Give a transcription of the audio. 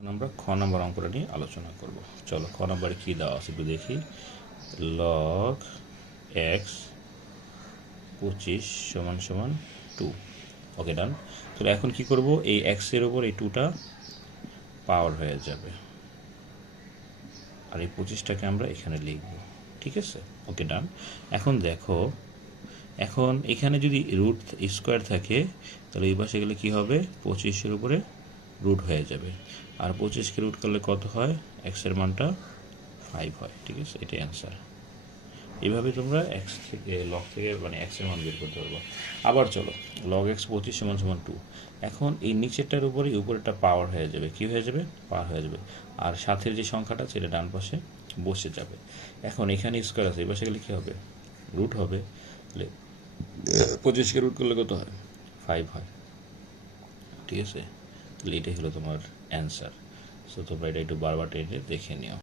আমরা খ নম্বর অঙ্কটা নিয়ে আলোচনা করব। চলো খ নম্বরে কী দেওয়া আছে একটু দেখি। Log x 25 = 2। ওকে, ডান। তো এখন কি করব, এই এক্সের ওপর এই 2টা পাওয়ার হয়ে যাবে, আর এই 25টাকে আমরা এখানে লিখব। ঠিক আছে, ওকে, ডান। এখন দেখো, এখন এখানে যদি রুট স্কোয়ার থাকে তাহলে এই পাশে গেলে কী হবে, 25-এর উপরে রুট হয়ে যাবে, আর 25কে রুট করলে কত হয়, এক্সের মানটা 5 হয়। ঠিক আছে, এটাই অ্যান্সার। এইভাবে তোমরা এক্স থেকে লগ থেকে মানে এক্সের মান বের করতে পারবো। আবার চলো, লগ এক্স 25 = 2। এখন এই নিচেরটার উপরে উপরেরটা পাওয়ার হয়ে যাবে, কি হয়ে যাবে, পাওয়ার হয়ে যাবে, আর সাথের যে সংখ্যাটা সেটা ডান পাশে বসে যাবে। এখন এখানে স্কোয়ার আছে, এই পাশে গেলে কী হবে, রুট হবে। তাহলে 25কে রুট করলে কত হয়, 5 হয়। ঠিক আছে, তাহলে এটাই হলো তোমার অ্যান্সার। সো তোমরা এটা একটু বারবার টেনে দেখে নিও।